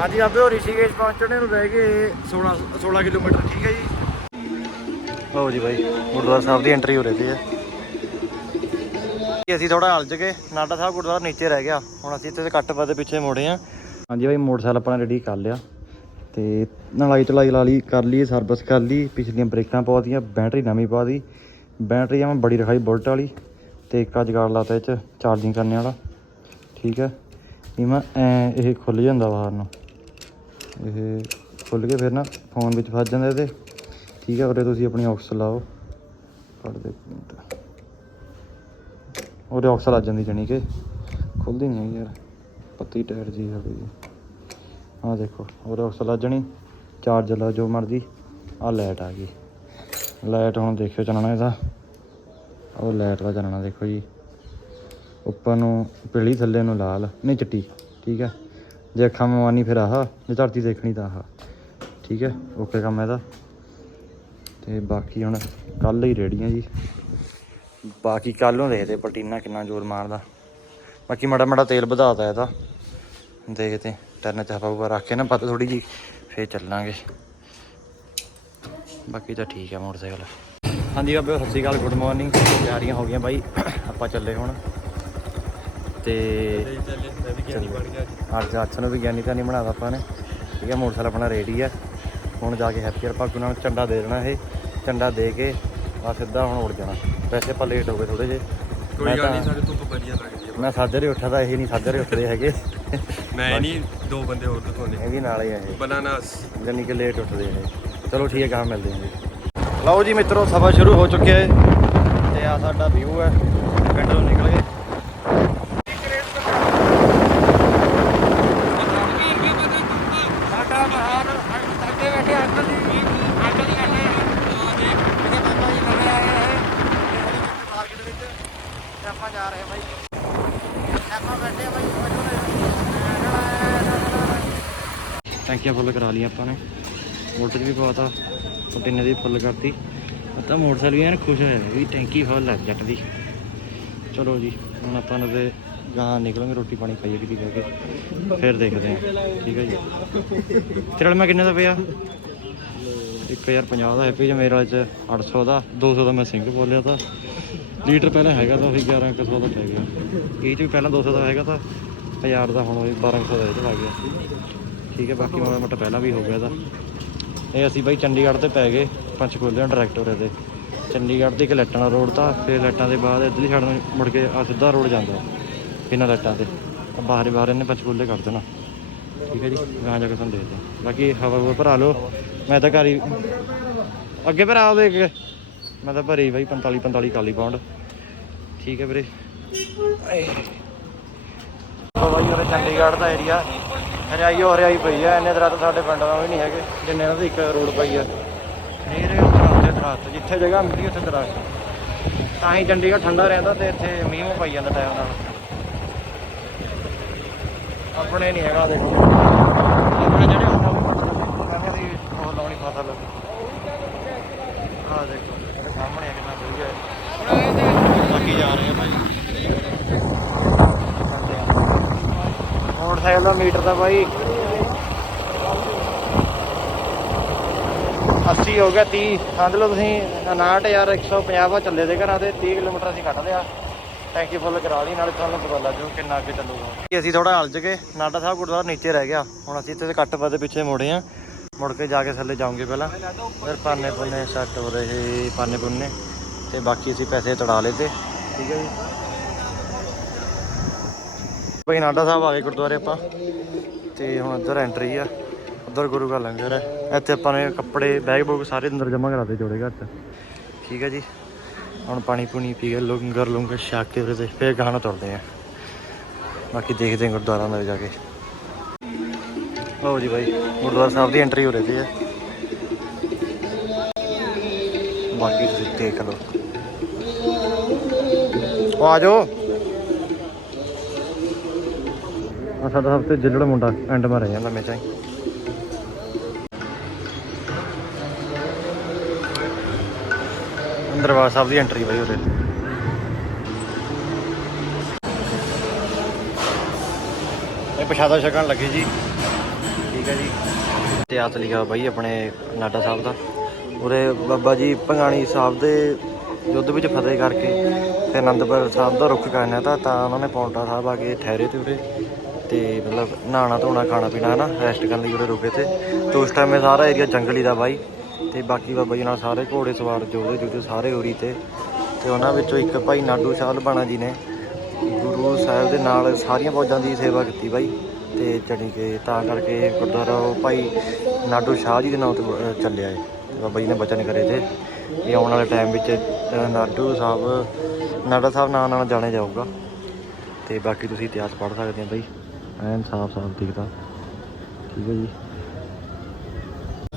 ਹਾਂਜੀ ਆਪੇ ਉਹ ਰਿਸ਼ੀਕੇਸ਼ ਪਹੁੰਚਣੇ ਨੂੰ ਰਹਿ ਗਏ 16 16 ਕਿਲੋਮੀਟਰ ਠੀਕ ਹੈ ਜੀ? ਲਓ ਜੀ ਬਾਈ ਗੁਰਦੁਆਰਾ ਸਾਹਿਬ ਦੀ ਐਂਟਰੀ ਹੋ ਰਹੀ ਹੈ। ਅਸੀਂ ਥੋੜਾ ਹਲਜ ਗਏ ਨਾਡਾ ਸਾਹਿਬ ਗੁਰਦੁਆਰਾ ਨੀਚੇ ਰਹਿ ਗਿਆ। ਹੁਣ ਅਸੀਂ ਇੱਥੇ ਕੱਟ ਪਾ ਦੇ ਪਿੱਛੇ ਮੋੜੇ ਆ ਹਾਂਜੀ ਬਾਈ ਮੋਟਰਸਾਈਕਲ ਆਪਣਾ ਰੈਡੀ ਕਰ ਲਿਆ। ਤੇ ਨਲਾਈ ਟਲਾਈ ਲਾ ਲਈ ਕਰ ਲਈ ਸਰਵਿਸ ਕਰ ਲਈ ਪਿਛਲੀਆਂ ਬ੍ਰੇਕਾਂ ਪਾ ਦਿੱਤੀਆਂ ਬੈਟਰੀ ਨਵੀਂ ਪਾ ਦੀ ਬੈਟਰੀ ਆ ਮੈਂ ਬੜੀ ਰਖਾਈ ਬੁਲਟ ਵਾਲੀ। ਤੇ ਇੱਕ ਅੱਜ ਜਗਾੜ ਲਾਤਾ ਇਹ ਚ ਚਾਰਜਿੰਗ ਕਰਨ ਵਾਲਾ। ਠੀਕ ਹੈ। ਇਹ ਮੈਂ ਇਹ ਖੁੱਲ ਜਾਂਦਾ ਬਾਹਰ ਨੂੰ। ਇਹ ਖੁੱਲ ਕੇ ਫਿਰ ਨਾ ਫੋਨ ਵਿੱਚ ਫਸ ਜਾਂਦਾ ਇਹਦੇ ਠੀਕ ਹੈ ਉਰੇ ਤੁਸੀਂ ਆਪਣੀ ਆਕਸ ਲਾਓ। ਕੱਢ ਦੇ ਉਰੇ ਆਕਸ ਲੱਗ ਜਾਂਦੀ ਜਣੀ ਕਿ ਖੁੱਲਦੀ ਨਹੀਂ ਹੈਗੀ ਯਾਰ, ਪੱਤੀ ਟਾਇਰ ਜੀ ਸਾਡੀ ਜੀ ਆਹ ਦੇਖੋ, ਉਰੇ ਆਕਸ ਲੱਗ ਜਣੀ ਚਾਰਜਰ ਲਾ ਜੋ ਮਰਜ਼ੀ। ਆਹ ਲਾਈਟ ਆ ਗਈ। ਲਾਈਟ ਹੁਣ ਦੇਖਿਓ ਚੱਲਣਾ ਇਹਦਾ। ਉਹ ਲਾਈਟ ਦਾ ਚੱਲਣਾ ਦੇਖੋ ਜੀ। ਉੱਪਰ ਨੂੰ, ਪੀਲੀ ਥੱਲੇ ਨੂੰ ਲਾਲ, ਨਹੀਂ ਚਿੱਟੀ, ਠੀਕ ਹੈ ਜੇ ਅੱਖਾਂ ਮਵਾਨੀ ਫਿਰ ਆਹ, ਜੇ ਧਰਤੀ ਦੇਖਣੀ ਤਾਂ ਆਹ। ਠੀਕ ਹੈ ਓਕੇ ਕੰਮ ਇਹਦਾ। ਤੇ ਬਾਕੀ ਹੁਣ ਕੱਲ ਹੀ ਰੇੜੀਆਂ ਜੀ। ਬਾਕੀ ਕੱਲ ਨੂੰ ਦੇਖਦੇ ਪਟੀਨਾ ਕਿੰਨਾ ਜ਼ੋਰ ਮਾਰਦਾ। ਬਾਕੀ ਮਾੜਾ ਮਾੜਾ ਤੇਲ ਵਧਾਤਾ ਇਹਦਾ। ਦੇਖਦੇ ਟਰਨ ਚ ਹਵਾ ਰੱਖ ਕੇ ਨਾ ਪਤਾ ਥੋੜੀ ਜੀ ਫੇਰ ਚੱਲਾਂਗੇ। ਬਾਕੀ ਤਾਂ ਠੀਕ ਹੈ ਮੋਟਰਸਾਈਕਲ। ਹਾਂਜੀ ਬਾਬੇ, ਸਤਿ ਸ਼੍ਰੀ ਅਕਾਲ, ਗੁੱਡ ਮਾਰਨਿੰਗ। ਤਿਆਰੀਆਂ ਹੋ ਗਈਆਂ ਬਾਈ। ਆਪਾਂ ਚੱਲੇ ਹੁਣ। ਤੇ ਅੱਜ। ਅੱਛ ਨੂੰ ਵੀ ਗਿਆਨੀ ਤਾਂ ਨਹੀਂ ਬਣਾਦਾ ਆਪਾਂ ਨੇ। ਠੀਕ ਹੈ ਮੋਟਰਸਾਈਕਲ ਆਪਣਾ ਰੈਡੀ ਹੈ। ਹੁਣ ਜਾ ਕੇ ਹੈਪੀਅਰ ਭਾਗੂ ਨਾਲ ਝੰਡਾ ਦੇ ਦੇਣਾ ਇਹ। ਝੰਡਾ ਦੇ ਕੇ ਆ ਸਿੱਧਾ ਹੁਣ ਉੜ ਜਾਣਾ। ਵੈਸੇ ਆਪਾਂ ਲੇਟ ਹੋ ਗਏ ਥੋੜੇ ਜੇ ਕੋਈ ਗੱਲ ਨਹੀਂ ਸਾਡੇ ਧੁੱਪ ਵਧੀਆ ਲੱਗਦੀ ਹੈ ਮੈਂ ਸਾਜਰੇ ਉੱਠਾ ਤਾਂ ਇਹ ਨਹੀਂ ਸਾਜਰੇ ਉੱਠਦੇ ਹੈਗੇ। ਮੈਂ ਨਹੀਂ ਦੋ ਬੰਦੇ ਹੋਰ ਦਿਖਾਉਣੇ ਇਹ ਵੀ ਨਾਲ ਹੀ ਆ ਇਹ। ਬਨਾਨਾਸ। ਜਾਨੀ ਕਿ ਲੇਟ ਉੱਠਦੇ ਇਹ। ਚਲੋ ਠੀਕ ਹੈ ਗਾਹ ਮਿਲਦੇ ਹਾਂ ਲਓ ਜੀ ਮਿੱਤਰੋ ਸਫ਼ਰ ਸ਼ੁਰੂ ਹੋ ਚੁੱਕਿਆ ਹੈ ਤੇ ਆ ਸਾਡਾ ਵਿਊ ਹੈ। ਪਿੰਡ ਤੋਂ ਨਿਕਲ ਗਏ ਸਾਡਾ ਮਹਾਨ ਸਾਡੇ ਬੈਠੇ ਅੰਕਲ ਜੀ ਅੰਕਲ ਜੀ ਕਹਿੰਦੇ ਇਹਦੇ ਬਾਬਾ ਜੀ ਨਵੇਂ ਆਏ ਹੈ ਮਾਰਕੀਟ ਵਿੱਚ ਤੇ ਆਪਾਂ ਜਾ ਰਹੇ ਹਾਂ ਬਾਈ ਆਪਾਂ ਬੈਠੇ ਹਾਂ ਬਾਈ ਟੈਂਕੀਆਂ ਫੁੱਲ ਕਰਾ ਲਈਆਂ ਆਪਾਂ ਨੇ ਵੋਲਟੇਜ ਵੀ ਪਵਾਤਾ ਕੰਟੇਨਰ ਦੀ ਫੁੱਲ ਕਰਤੀ। ਤਾਂ ਮੋਟਰਸਾਈਕਲ ਵੀ ਐਨ ਖੁਸ਼ ਹੋਇਆ ਵੀ ਟੈਂਕੀ ਫੁੱਲ ਹੈ ਜੱਟ ਦੀ। ਚਲੋ ਜੀ, ਹੁਣ ਆਪਾਂ ਨੂੰ ਤੇ ਗਾਂ ਨਿਕਲਾਂਗੇ, ਰੋਟੀ ਪਾਣੀ ਖਾਈਏ ਕਿਤੇ ਜਾ ਕੇ ਫਿਰ ਦੇਖਦੇ ਹਾਂ। ਠੀਕ ਹੈ ਜੀ। ਤੇਰੇ ਮੈਂ ਕਿੰਨੇ ਦਾ ਪਿਆ? 1050 ਦਾ ਹੈਪੀ ਜੇ ਮੇਰੇ ਵਾਲੇ ਚ 800 ਦਾ। 200 ਦਾ ਮੈਂ ਸਿੰਘ ਬੋਲਿਆ ਤਾਂ। ਲੀਟਰ ਪਹਿਲਾਂ ਹੈਗਾ ਤਾਂ ਉਹੀ 1100 ਦਾ ਪੈ ਗਿਆ। ਇਹ ਚ ਵੀ ਪਹਿਲਾਂ 200 ਦਾ ਹੈਗਾ ਤਾਂ 1000 ਦਾ ਹੁਣ ਉਹ 1200 ਦਾ ਇਹ ਚ ਲੱਗ ਗਿਆ। ਠੀਕ ਹੈ, ਬਾਕੀ ਮਾੜਾ ਮੋਟਾ ਪਹਿਲਾਂ ਵੀ ਹੋ ਗਿਆ ਤਾਂ। ਇਹ ਅਸੀਂ ਬਾਈ ਚੰਡੀਗੜ੍ਹ ਤੇ ਪੈ ਗਏ ਪੰਚਕੂਲੇ ਡਾਇਰੈਕਟਰ ਇਹਦੇ ਚੰਡੀਗੜ੍ਹ ਦੀ ਇੱਕ ਲੈਟਾਂ ਰੋਡ ਤਾਂ ਫਿਰ ਲੈਟਾਂ ਦੇ ਬਾਅਦ ਇੱਧਰਲੀ ਸਾਈਡ ਨੂੰ ਮੁੜ ਕੇ ਆ ਸਿੱਧਾ ਰੋਡ ਜਾਂਦਾ ਬਿਨਾਂ ਲੈਟਾਂ ਤੇ ਤਾਂ ਬਾਹਰੇ ਬਾਹਰ ਇਹਨੇ ਪੰਚਕੂਲੇ ਕਰ ਦੇਣਾ। ਠੀਕ ਹੈ ਜੀ। ਗਾਂ ਜਾ ਕੇ ਤੁਹਾਨੂੰ ਦੇਖਦੇ। ਬਾਕੀ ਹਵਾ ਹੁਵਾ ਭਰਾ ਲਓ। ਮੈਂ ਤਾਂ ਘਰ ਹੀ ਅੱਗੇ ਭਰਾ ਕੇ ਮੈਂ ਤਾਂ ਭਰੀ ਬਾਈ 45 45 ਕਾਲੀ ਪਾਉਂਡ ਠੀਕ ਹੈ ਵੀਰੇ। ਬਾਈ ਉਹ ਚੰਡੀਗੜ੍ਹ ਦਾ ਏਰੀਆ ਹਰਿਆਈ ਹੋ ਹਰਿਆਈ ਪਈ ਆ, ਇੰਨੇ ਦਰਖਤ ਸਾਡੇ ਪਿੰਡ ਦਾ ਵੀ ਨਹੀਂ ਹੈਗੇ, ਜਿੰਨੇ ਇਹਨਾਂ ਦੀ ਇੱਕ ਰੋਡ ਪਈ ਆ। ਨੇਰੇ ਉੱਤੇ ਦਰਖਤ, ਜਿੱਥੇ ਜਗ੍ਹਾ ਮਿਲਦੀ ਉੱਥੇ ਦਰਖਤ। ਤਾਂ ਹੀ ਚੰਡੀਗੜ੍ਹ ਠੰਡਾ ਰਹਿੰਦਾ ਤੇ ਇੱਥੇ ਮੀਂਹ ਪਈ ਜਾਂਦਾ ਟਾਈਮ ਨਾਲ। ਆਪਣੇ ਨਹੀਂ ਹੈਗਾ, ਦੇਖੋ। ਆਪਣੇ ਜਿਹੜੇ ਹੁਣ ਉਹ ਪੱਟ ਦਿੰਦੇ। ਕਹਿੰਦੇ ਦੀ ਉਹ ਲਾਉਣੀ ਫਸਲ। ਆਹ ਦੇਖੋ ਸਾਹਮਣੇ ਕਿੰਨਾ ਵਧੀਆ। ਹੈ ਬਾਕੀ ਜਾ ਰਹੇ ਆ ਭਾਈ ਮੋਟਰਸਾਈਕਲ ਦਾ ਮੀਟਰ ਤਾਂ ਬਾਈ। 80 ਹੋ ਗਿਆ 30 ਸਮਝ ਲਓ ਤੁਸੀਂ 59 ਯਾਰ 150 ਆ ਚੱਲੇ ਦੇ ਘਰਾਂ ਦੇ 30 ਕਿਲੋਮੀਟਰ ਅਸੀਂ ਕੱਢ ਲਿਆ। ਟੈਂਕੀ ਫੁੱਲ ਕਰਾ ਲਈ, ਨਾਲੇ ਤੁਹਾਨੂੰ ਪਤਾ ਲੱਗ ਜੂ ਕਿੰਨਾ ਅੱਗੇ ਚੱਲੂਗਾ। ਅਸੀਂ ਥੋੜਾ ਹਲਜ ਗਏ। ਨਾਟਾ ਸਾਹਿਬ ਗੁਰਦੁਆਰਾ ਨੀਚੇ ਰਹਿ ਗਿਆ। ਹੁਣ ਅਸੀਂ ਇੱਥੇ ਕੱਟ ਪਾ ਦੇ ਪਿੱਛੇ ਮੁੜੇ ਆ। ਮੁੜ ਕੇ ਜਾ ਕੇ ਥੱਲੇ ਜਾਵਾਂਗੇ ਪਹਿਲਾਂ। ਫਿਰ ਪਾਨੇ ਪੁੰਨੇ ਸੱਟ ਹੋ ਰਹੇ ਪਾਨੇ ਪੁੰਨੇ। ਤੇ ਬਾਕੀ ਅਸੀਂ ਪੈਸੇ ਤੜਾ ਲਏ ਤੇ। ਠੀਕ ਹੈ ਜੀ। ਭਾਈ ਨਾਡਾ ਸਾਹਿਬ ਆ ਗਏ ਗੁਰਦੁਆਰੇ ਆਪਾਂ। ਤੇ ਹੁਣ ਇੱਧਰ ਐਂਟਰੀ ਆ। ਉੱਧਰ ਗੁਰੂ ਘਰ ਲੰਗਰ ਹੈ ਇੱਥੇ ਆਪਾਂ ਨੇ ਕੱਪੜੇ ਬੈਗ ਬੁੱਕ ਸਾਰੇ ਅੰਦਰ ਜਮ੍ਹਾਂ ਕਰਾਤੇ ਜੋੜੇ ਘਰ ਚ। ਠੀਕ ਹੈ ਜੀ। ਹੁਣ ਪਾਣੀ ਪੂਣੀ ਪੀ ਕੇ ਲੰਗਰ ਲੰਗਰ ਛਕ ਕੇ ਫਿਰ ਤੇ ਫੇਰ ਗਾਣਾ ਤੁਰਦੇ ਆ। ਬਾਕੀ ਦੇਖਦੇ ਹਾਂ ਗੁਰਦੁਆਰਾ ਅੰਦਰ ਜਾ ਕੇ। ਲਓ ਜੀ ਭਾਈ ਗੁਰਦੁਆਰਾ ਸਾਹਿਬ ਦੀ ਐਂਟਰੀ ਹੋ ਰਹੀ ਹੈ ਬਾਕੀ ਤੁਸੀਂ ਦੇਖ ਲਓ। ਆ ਜਾਓ ਆ ਸਾਡਾ ਸਭ ਤੋਂ ਜਿੱਲੜ ਮੁੰਡਾ ਐਂਡ ਮਾ ਜਾਂਦਾ ਮੇਚਾ ਹੀ। ਦਰਬਾਰ ਸਾਹਿਬ ਦੀ ਐਂਟਰੀ ਬਈ ਉਰੇ। ਇਹ ਪ੍ਰਸ਼ਾਦਾ ਛਕਣ ਲੱਗੇ ਜੀ। ਠੀਕ ਹੈ ਜੀ। ਇਤਿਹਾਸ ਲਿਖਿਆ ਬਾਈ ਆਪਣੇ ਨਾਡਾ ਸਾਹਿਬ ਦਾ। ਉਰੇ ਬਾਬਾ ਜੀ ਭੰਗਾਣੀ ਸਾਹਿਬ ਦੇ ਯੁੱਧ ਵਿੱਚ ਫਤਿਹ ਕਰਕੇ ਤੇ ਅਨੰਦਪੁਰ ਸਾਹਿਬ ਦਾ ਰੁੱਖ ਕਰਨਾ ਤਾਂ ਤਾਂ ਉਹਨਾਂ ਨੇ ਪੌਂਟਾ ਸਾਹਿਬ ਆ ਕੇ ਠਹਿਰੇ ਤੇ ਉਰੇ। ਤੇ ਮਤਲਬ ਨਹਾਣਾ ਧੋਣਾ, ਖਾਣਾ ਪੀਣਾ, ਹਨਾ ਰੈਸਟ ਕਰਨ ਲਈ ਉਰੇ ਰੁਕੇ ਤੇ। ਤੇ ਉਸ ਟਾਈਮ ਇਹ ਸਾਰਾ ਏਰੀਆ ਜੰਗਲੀ ਦਾ ਬਾਈ। ਤੇ ਬਾਕੀ ਬਾਬਾ ਜੀ ਨਾਲ ਸਾਰੇ ਘੋੜੇ ਸਵਾਰ ਜੋਧੇ ਜੁਦੇ ਸਾਰੇ ਉਰੀ ਤੇ। ਤੇ ਉਹਨਾਂ ਵਿੱਚੋਂ ਇੱਕ ਭਾਈ ਨਾਡੂ ਸ਼ਾਹ ਲਬਾਣਾ ਜੀ ਨੇ। ਗੁਰੂ ਸਾਹਿਬ ਦੇ ਨਾਲ ਸਾਰੀਆਂ ਫੌਜਾਂ ਦੀ ਸੇਵਾ ਕੀਤੀ ਬਾਈ। ਤੇ ਜਾਣੀ ਕਿ ਤਾਂ ਕਰਕੇ ਗੁਰਦੁਆਰਾ ਉਹ ਭਾਈ ਨਾਡੂ ਸ਼ਾਹ ਜੀ ਦੇ ਨਾਮ ਤੇ ਚੱਲਿਆ ਹੈ ਬਾਬਾ ਜੀ ਨੇ ਬਚਨ ਕਰੇ ਤੇ। ਇਹ ਆਉਣ ਵਾਲੇ ਟਾਈਮ ਵਿੱਚ ਨਾਡੂ ਸਾਹਿਬ, ਨਾਡਾ ਸਾਹਿਬ ਨਾਂ ਨਾਲ ਜਾਣਿਆ ਜਾਊਗਾ। ਤੇ ਬਾਕੀ ਤੁਸੀਂ ਇਤਿਹਾਸ ਪੜ੍ਹ ਸਕਦੇ ਹੋ ਬਾਈ। ਐਨ ਸਾਫ਼ ਸਾਫ਼ ਦਿਖਦਾ ਠੀਕ ਹੈ ਜੀ।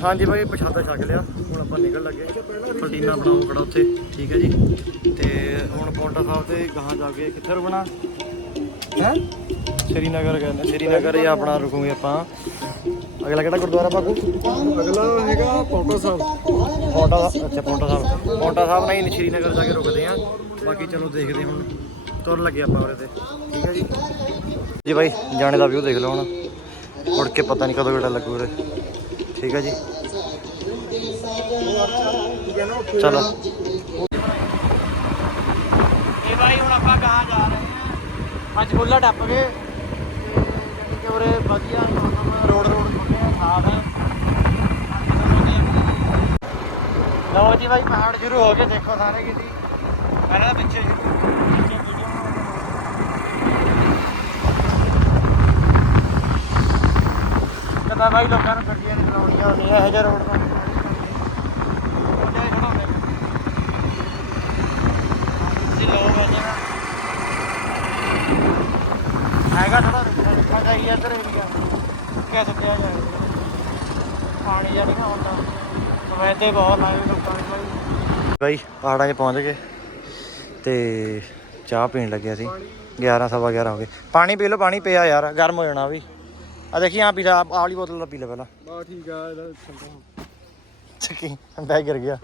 ਹਾਂਜੀ ਬਾਈ ਪ੍ਰਸ਼ਾਦਾ ਛਕ ਲਿਆ। ਹੁਣ ਆਪਾਂ ਨਿਕਲ ਲੱਗੇ। ਪਲਟੀਨਾ ਬਣਾਓ ਖੜਾ ਉੱਥੇ। ਠੀਕ ਹੈ ਜੀ। ਤੇ ਹੁਣ ਪੌਂਟਾ ਸਾਹਿਬ ਤੇ ਗਾਹਾਂ ਜਾ ਕੇ ਕਿੱਥੇ ਰੁਕਣਾ? ਹੈ? ਸ਼੍ਰੀਨਗਰ ਕਹਿੰਦੇ। ਸ਼੍ਰੀਨਗਰ ਹੀ ਆਪਣਾ ਰੁਕੂਗੇ ਆਪਾਂ। ਅਗਲਾ ਕਿਹੜਾ ਗੁਰਦੁਆਰਾ ਬਾਬੂ ਅਗਲਾ ਹੈਗਾ ਪੌਂਟਾ ਸਾਹਿਬ। ਪੌਂਟਾ ਅੱਛਾ ਪੌਂਟਾ ਸਾਹਿਬ। ਪੌਂਟਾ ਸਾਹਿਬ ਨਹੀਂ ਸ਼੍ਰੀਨਗਰ ਜਾ ਕੇ ਰੁਕਦੇ ਆ ਬਾਕੀ ਚਲੋ ਦੇਖਦੇ ਹੁਣ। ਤੁਰ ਲੱਗੇ ਆਪਾਂ ਉਰੇ ਤੇ। ਠੀਕ ਹੈ ਜੀ? ਜੀ ਬਾਈ ਜਾਣੇ ਦਾ ਵਿਊ ਦੇਖ ਲਓ ਹੁਣ। ਮੁੜ ਕੇ ਪਤਾ ਨਹੀਂ ਕਦੋਂ ਕਿਹੜਾ ਲੱਗੂ ਉਰੇ। ਠੀਕ ਹੈ ਜੀ? ਚਲੋ। ਇਹ ਬਾਈ ਹੁਣ ਆਪਾਂ ਕਹਾਂ ਜਾ ਰਹੇ ਹਾਂ। ਅੱਜ ਖੁੱਲਾ ਟੱਪ ਗਏ ਤੇ ਜਾਨੀ ਕਿ ਉਰੇ ਵਧੀਆ ਰੋਡ ਰੋਡ ਖੁੱਲੇ ਆ ਸਾਫ਼ ਹੈ ਲਓ ਜੀ ਬਾਈ ਪਹਾੜ ਸ਼ੁਰੂ ਹੋ ਗਏ ਦੇਖੋ ਸਾਰੇ ਕਿਤੇ। ਪਹਿਲਾਂ ਪਿੱਛੇ ਸ਼ੁਰੂ ਪਿੱਛੇ ਵੀਡੀਓ ਕਦਾ ਬਾਈ ਲੋਕਾਂ ਨੂੰ ਗੱਡੀਆਂ ਨਹੀਂ ਚਲਾਉਣੀਆਂ ਹੁੰਦੀਆਂ ਇਹੋ ਜਿਹਾ ਰੋਡ ਤੋਂ ਉਹਦੇ ਖੜਾਉਂਦੇ ਜੀ ਲੋਕ ਹੈਗਾ ਥੋੜਾ ਇੱਧਰ ਏਰੀਆ ਕਿਆ ਸੱਤਿਆ ਜਾਏ। ਪਾਣੀ ਜਾਂ ਨਹੀਂ ਨਾ ਹੁੰਦਾ। ਸਵੇਤੇ ਬਹੁਤ ਲੋਕਾਂ ਨੇ ਬਾਈ। ਪਹਾੜਾਂ 'ਚ ਪਹੁੰਚ ਗਏ ਤੇ ਚਾਹ ਪੀਣ ਲੱਗੇ ਸੀ। 11 ਸਵਾ 11 ਹੋ ਗਏ। ਪਾਣੀ ਪੀ ਲਓ ਪਾਣੀ ਪਿਆ ਯਾਰ ਗਰਮ ਹੋ ਜਾਣਾ ਵੀ। ਆ ਦੇਖੀ ਆ ਪੀ ਲੈ ਆਹ ਵਾਲੀ ਬੋਤਲ ਦਾ ਪੀ ਲੈ ਪਹਿਲਾਂ। ਬਾ ਠੀਕ ਆ ਇਹਦਾ ਸੰਤਾ ਚੱਕੀ ਬੈਗ ਗਿਰ ਗਿਆ।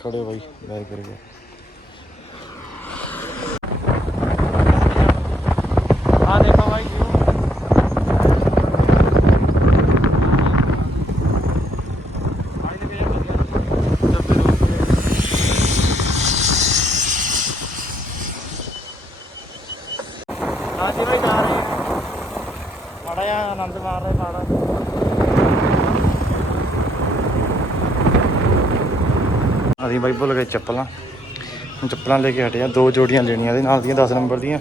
ਖੜੇ ਬਾਈ ਬੈਗ ਗਿਰ ਗਿਆ ਆ ਦੇਖੋ ਬਾਈ ਜੀ ਹਾਂਜੀ ਬਾਈ ਜਾ ਰਹੇ ਹਾਂ ਮਾੜਾ ਜਿਹਾ ਆਨੰਦ ਮਾਰ ਰਹੇ ਪਹਾੜਾਂ ਅਸੀਂ ਬਾਈ ਭੁੱਲ ਗਏ ਚੱਪਲਾਂ। ਹੁਣ ਚੱਪਲਾਂ ਲੈ ਕੇ ਹਟੇ ਦੋ ਜੋੜੀਆਂ ਲੈਣੀਆਂ ਇਹਦੇ ਨਾਲ ਦੀਆਂ 10 ਨੰਬਰ ਦੀਆਂ।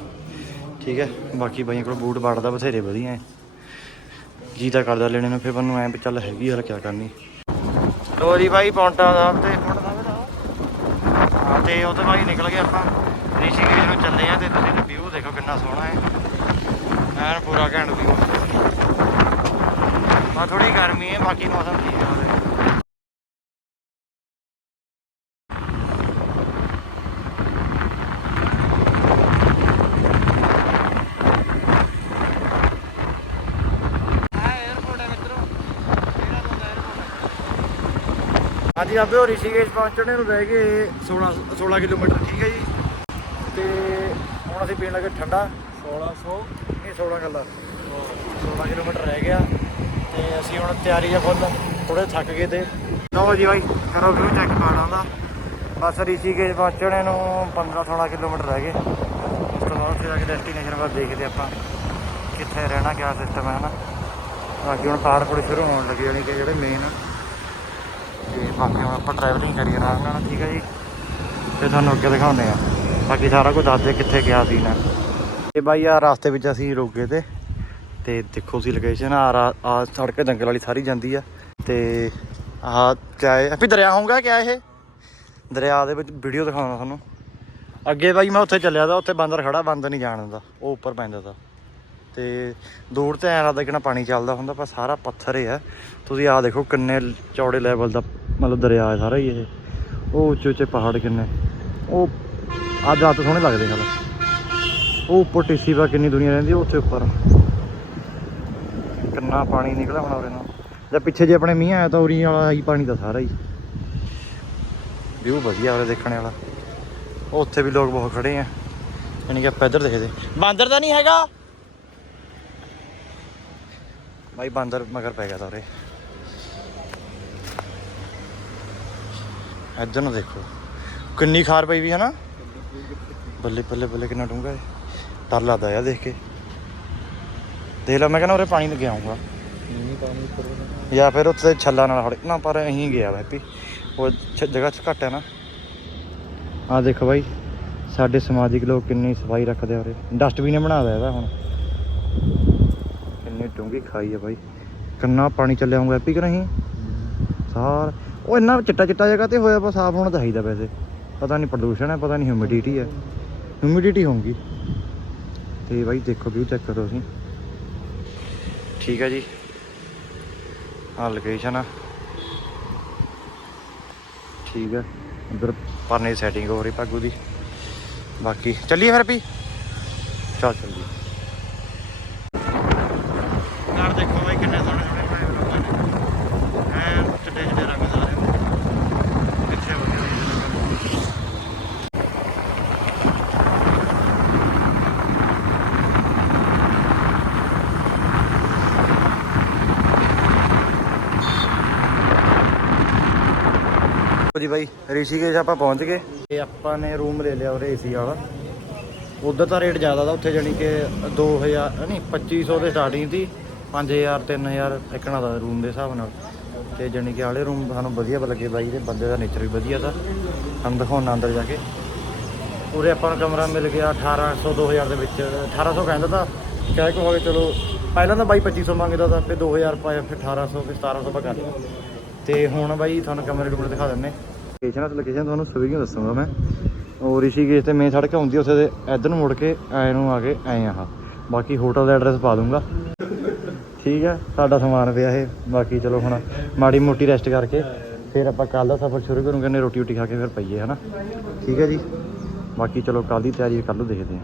ਠੀਕ ਹੈ, ਬਾਕੀ ਬਾਈਆਂ ਕੋਲ ਬੂਟ ਬਾੜ ਬਥੇਰੇ ਵਧੀਆ ਜੀ ਤਾਂ ਕਰਦਾ ਲੈਣੇ ਨੂੰ, ਫਿਰ ਮੈਨੂੰ ਐਂ ਵੀ ਚੱਲ ਹੈਗੀ ਹਰ ਕਿਆ ਕਰਨੀ। ਲੋ ਜੀ ਬਾਈ, ਪੌਂਟਾ ਦਾ ਤੇ ਪੌਂਟਾ ਦਾ ਹਾਂ, ਤੇ ਉਹ ਤੋਂ ਬਾਈ ਨਿਕਲ ਗਏ ਆਪਾਂ। ਰਿਸ਼ੀਕੇਸ਼ ਨੂੰ ਚੱਲੇ ਆ ਤੇ ਤੁਸੀਂ ਵਿਊ ਦੇਖੋ ਕਿੰਨਾ ਸੋਹਣਾ ਹੈ ਐਨ ਪੂਰਾ ਘੈਂਟ ਵਿਊ ਆ ਥੋੜੀ ਗਰਮੀ ਹੈ ਬਾਕੀ ਮੌਸਮ ਠੀਕ ਹੈ ਉਹਦੇ ਹਾਂਜੀ ਆਪੇ ਉਹ ਰਿਸ਼ੀਕੇਸ਼ ਪਹੁੰਚਣੇ ਨੂੰ ਰਹਿ ਗਏ 16 16 ਕਿਲੋਮੀਟਰ ਠੀਕ ਹੈ ਜੀ। ਤੇ ਹੁਣ ਅਸੀਂ ਪੀਣ ਲੱਗੇ ਠੰਡਾ। 1600 ਇਹ 16 ਗੱਲਾਂ। 16 ਕਿਲੋਮੀਟਰ ਰਹਿ ਗਿਆ। ਹੁਣ ਤਿਆਰੀ ਆ ਫੁੱਲ ਥੋੜੇ ਥੱਕ ਗਏ ਤੇ। ਲਓ ਜੀ ਬਾਈ, ਕਰੋ ਵੀਊ ਚੈੱਕ ਪਾਣਾ ਦਾ। ਬਸ ਰਿਸ਼ੀਕੇਸ਼ ਪਹੁੰਚਣੇ ਨੂੰ 15 16 ਕਿਲੋਮੀਟਰ ਰਹਿ ਗਏ। ਉਸ ਤੋਂ ਬਾਅਦ ਫਿਰ ਆ ਕੇ ਡੈਸਟੀਨੇਸ਼ਨ ਬਾਅਦ ਦੇਖਦੇ ਆਪਾਂ ਕਿੱਥੇ ਰਹਿਣਾ, ਕਿਆ ਸਿਸਟਮ ਹੈ ਨਾ ਬਾਕੀ ਹੁਣ ਪਹਾੜ ਪੂੜ ਸ਼ੁਰੂ ਹੋਣ ਲੱਗੇ ਜਾਣੀ ਕਿ ਜਿਹੜੇ ਮੇਨ ਤੇ ਬਾਕੀ ਹੁਣ ਆਪਾਂ ਟਰੈਵਲਿੰਗ ਕਰੀਏ ਆਰਾਮ ਨਾਲ, ਠੀਕ ਹੈ ਜੀ। ਤੇ ਤੁਹਾਨੂੰ ਅੱਗੇ ਦਿਖਾਉਂਦੇ ਆ। ਬਾਕੀ ਸਾਰਾ ਕੁਝ ਦੱਸਦੇ ਕਿੱਥੇ ਗਿਆ ਸੀ ਨਾ ਤੇ ਬਾਈ ਆ ਰਸਤੇ ਵਿੱਚ ਅਸੀਂ ਰੁਕ ਗਏ ਤੇ ਤੇ ਦੇਖੋ ਸੀ ਲੋਕੇਸ਼ਨ ਆ ਰਾ- ਆ ਸੜਕ ਜੰਗਲ ਵਾਲੀ ਸਾਰੀ ਜਾਂਦੀ ਆ। ਤੇ ਆਹ ਕਿਆ ਹੈ ਵੀ ਦਰਿਆ ਹੋਊਗਾ ਕਿਆ ਇਹ? ਦਰਿਆ ਦੇ ਵਿੱਚ ਵੀਡੀਓ ਦਿਖਾਉਣਾ ਤੁਹਾਨੂੰ। ਅੱਗੇ ਬਾਈ ਮੈਂ ਉੱਥੇ ਚੱਲਿਆ ਤਾਂ ਉੱਥੇ ਬਾਂਦਰ ਖੜਾ, ਬਾਂਦਰ ਨਹੀਂ ਜਾਣ ਦਿੰਦਾ। ਉਹ ਉੱਪਰ ਪੈਂਦਾ ਤਾ। ਤੇ ਦੂਰ ਤੇ ਐਂ ਲੱਗਦਾ ਕਿ ਪਾਣੀ ਚੱਲਦਾ ਹੁੰਦਾ, ਪਰ ਸਾਰਾ ਪੱਥਰ ਹੀ ਆ। ਤੁਸੀਂ ਆਹ ਦੇਖੋ ਕਿੰਨੇ ਚੌੜੇ ਲੈਵਲ ਦਾ ਮਤਲਬ ਦਰਿਆ ਹੈ ਸਾਰਾ ਹੀ ਇਹ। ਉਹ ਉੱਚੇ ਉੱਚੇ ਪਹਾੜ ਕਿੰਨੇ। ਉਹ ਅੱਜ ਰਾਤ ਸੋਹਣੇ ਲੱਗਦੇ ਹਾਲ ਉਹ ਉੱਪਰ ਟੀਸੀ ਪਾ ਕਿੰਨੀ ਦੁਨੀਆ ਰਹਿੰਦੀ ਉਹ ਉੱਥੇ ਉੱਪਰ। ਕਿੰਨਾ ਪਾਣੀ ਨਿਕਲਿਆ ਹੁਣ ਉਰੇ ਨਾਲ ਜਾਂ ਪਿੱਛੇ ਜੇ ਆਪਣੇ ਮੀਂਹ ਆਇਆ ਤਾਂ ਉਰੀ ਵਾਲਾ ਹੀ ਪਾਣੀ ਦਾ ਸਾਰਾ ਹੀ। ਵਿਊ ਵਧੀਆ ਉਰੇ ਦੇਖਣ ਵਾਲਾ। ਉਹ ਉੱਥੇ ਵੀ ਲੋਕ ਬਹੁਤ ਖੜੇ ਆ। ਯਾਨੀ ਕਿ ਆਪਾਂ ਇੱਧਰ ਦੇਖਦੇ। ਬਾਂਦਰ ਤਾਂ ਨਹੀਂ ਹੈਗਾ? ਬਾਈ ਬਾਂਦਰ ਮਗਰ ਪੈ ਗਿਆ ਤਾਰੇ ਇੱਧਰ ਨੂੰ ਦੇਖੋ। ਕਿੰਨੀ ਖਾਰ ਪਈ ਵੀ ਹੈ ਨਾ। ਬੱਲੇ ਬੱਲੇ ਬੱਲੇ ਕਿੰਨਾ ਡੂੰਘਾ ਹੈ। ਡਰ ਲੱਗਦਾ ਯਾਰ ਦੇਖ ਕੇ। ਦੇਖ ਲਾ ਮੈਂ ਕਹਿੰਦਾ ਉਰੇ ਪਾਣੀ ਲੱਗਿਆ ਆਉਂਗਾ ਨਹੀਂ ਪਾਣੀ ਉੱਪਰ ਜਾਂ ਫਿਰ ਉੱਥੇ ਛੱਲਾ ਨਾਲ ਹੜ ਨਾ ਪਰ ਅਹੀਂ ਗਿਆ ਹੈਪੀ ਉਹ ਛ- ਜਗ੍ਹਾ ਚ ਘੱਟ ਹੈ ਨਾ। ਆ ਦੇਖੋ ਬਾਈ ਸਾਡੇ ਸਮਾਜਿਕ ਲੋਕ ਕਿੰਨੀ ਸਫ਼ਾਈ ਰੱਖਦੇ ਆ ਉਰੇ। ਡਸਟਬਿਨ ਬਣਾ ਇਹਦਾ ਹੁਣ। ਕਿੰਨੀ ਡੂੰਘੀ ਖਾਈ ਆ ਬਾਈ। ਕਿੰਨਾ ਪਾਣੀ ਚੱਲਿਆ ਹੋਊਗਾ ਹੈਪੀ ਕਿ ਨਹੀਂ? ਸਾਰ ਉਹ ਇੰਨਾ ਚਿੱਟਾ ਚਿੱਟਾ ਜਗ੍ਹਾ ਤੇ ਹੋਇਆ ਬਸ ਸਾਫ਼ ਹੋਣਾ ਚਾਹੀਦਾ ਵੈਸੇ। ਪਤਾ ਨਹੀਂ ਪ੍ਰਦੂਸ਼ਣ ਹੈ ਪਤਾ ਨਹੀਂ ਹਿਊਮਿਡਿਟੀ ਹੈ। ਹਿਊਮਿਡਿਟੀ ਹੋਊਗੀ। ਤੇ ਬਾਈ ਦੇਖੋ ਵਿਊ ਚੈੱਕ ਕਰੋ ਤੁਸੀਂ। ਠੀਕ ਹੈ ਜੀ। ਆ ਲੋਕੇਸ਼ਨ ਆ। ਠੀਕ ਹੈ। ਉਧਰ ਪਰਨੇ ਸੈਟਿੰਗ ਹੋ ਰਹੀ ਭਾਗੂ ਦੀ। ਬਾਕੀ ਚੱਲੀਏ ਫਿਰ ਵੀ ਚੱਲ ਚੱਲੀਏ ਘਰ ਦੇਖੋ ਬਾਈ ਕਿੰਨੇ ਸੋਹਣੇ ਸੋਹਣੇ ਬਣਾਏ ਹੋਏ ਲੋਕਾਂ ਨੇ ਐ ਚਿੱਟੇ ਚਿੱਟੇ ਰੰਗ ਸਾਰੇ ਪਿੱਛੇ ਬਣੇ ਹੋਏ ਨੇ ਲੋਕਾਂ ਨੇ। ਜੀ ਬਾਈ ਰਿਸ਼ੀਕੇਸ਼ ਆਪਾਂ ਪਹੁੰਚ ਗਏ। ਤੇ ਆਪਾਂ ਨੇ ਰੂਮ ਲੈ ਲਿਆ ਉਰੇ ਏਸੀ ਵਾਲਾ। ਉਧਰ ਤਾਂ ਰੇਟ ਜ਼ਿਆਦਾ ਦਾ, ਉੱਥੇ ਜਾਨੀ ਕਿ 2000 ਨਹੀਂ 2500 ਦੇ ਸਟਾਰਟਿੰਗ ਸੀ 5000 3000 ਇੱਕਣਾ ਦਾ ਰੂਮ ਦੇ ਹਿਸਾਬ ਨਾਲ। ਤੇ ਜਾਨੀ ਕਿ ਆਲੇ ਰੂਮ ਸਾਨੂੰ ਵਧੀਆ ਲੱਗੇ ਬਾਈ ਦੇ, ਬੰਦੇ ਦਾ ਨੇਚਰ ਵੀ ਵਧੀਆ ਦਾ। ਸਾਨੂੰ ਦਿਖਾਉਣਾ ਅੰਦਰ ਜਾ ਕੇ। ਉਰੇ ਆਪਾਂ ਨੂੰ ਕਮਰਾ ਮਿਲ ਗਿਆ 1800 2000 ਦੇ ਵਿੱਚ। 1800 ਕਹਿੰਦਾ ਤਾਂ ਕਹਿ ਕੋ ਹੋਵੇ ਚਲੋ, ਪਹਿਲਾਂ ਤਾਂ ਬਾਈ 2500 ਮੰਗਦਾ ਤਾਂ, ਫਿਰ 2000 ਪਾਇਆ, ਫਿਰ 1800 ਫਿਰ 1700 ਆਪਾਂ ਕਰ ਲਿਆ। ਤੇ ਹੁਣ ਬਾਈ ਤੁਹਾਨੂੰ ਕਮਰੇ ਕਮਰੇ ਦਿਖਾ ਦਿੰਨੇ ਲੋਕੇਸ਼ਨ ਤੇ ਲੋਕੇਸ਼ਨ ਤੁਹਾਨੂੰ ਸਵੀਗੀ ਦੱਸੂਗਾ ਮੈਂ। ਉਹ ਰਿਸ਼ੀਕੇਸ਼ ਤੇ ਮੇਨ ਸੜਕ ਆਉਂਦੀ ਉੱਥੇ ਦੇ ਇੱਧਰ ਨੂੰ ਮੁੜ ਕੇ ਐ ਨੂੰ ਆ ਕੇ ਐ ਆਹ। ਬਾਕੀ ਹੋਟਲ ਦਾ ਐਡਰੈਸ ਪਾ ਦੂੰਗਾ। ਠੀਕ ਹੈ ਸਾਡਾ ਸਮਾਨ ਪਿਆ ਇਹ। ਬਾਕੀ ਚਲੋ ਹੁਣ ਮਾੜੀ ਮੋਟੀ ਰੈਸਟ ਕਰਕੇ ਫਿਰ ਆਪਾਂ ਕੱਲ ਦਾ ਸਫ਼ਰ ਸ਼ੁਰੂ ਕਰੂੰਗੇ ਨੇ ਰੋਟੀ ਰੋਟੀ ਖਾ ਕੇ ਫਿਰ ਪਈਏ, ਹਨਾ? ਠੀਕ ਹੈ ਜੀ। ਬਾਕੀ ਚਲੋ ਕੱਲ ਦੀ ਤਿਆਰੀ ਕੱਲ ਨੂੰ ਦੇਖਦੇ ਹਾਂ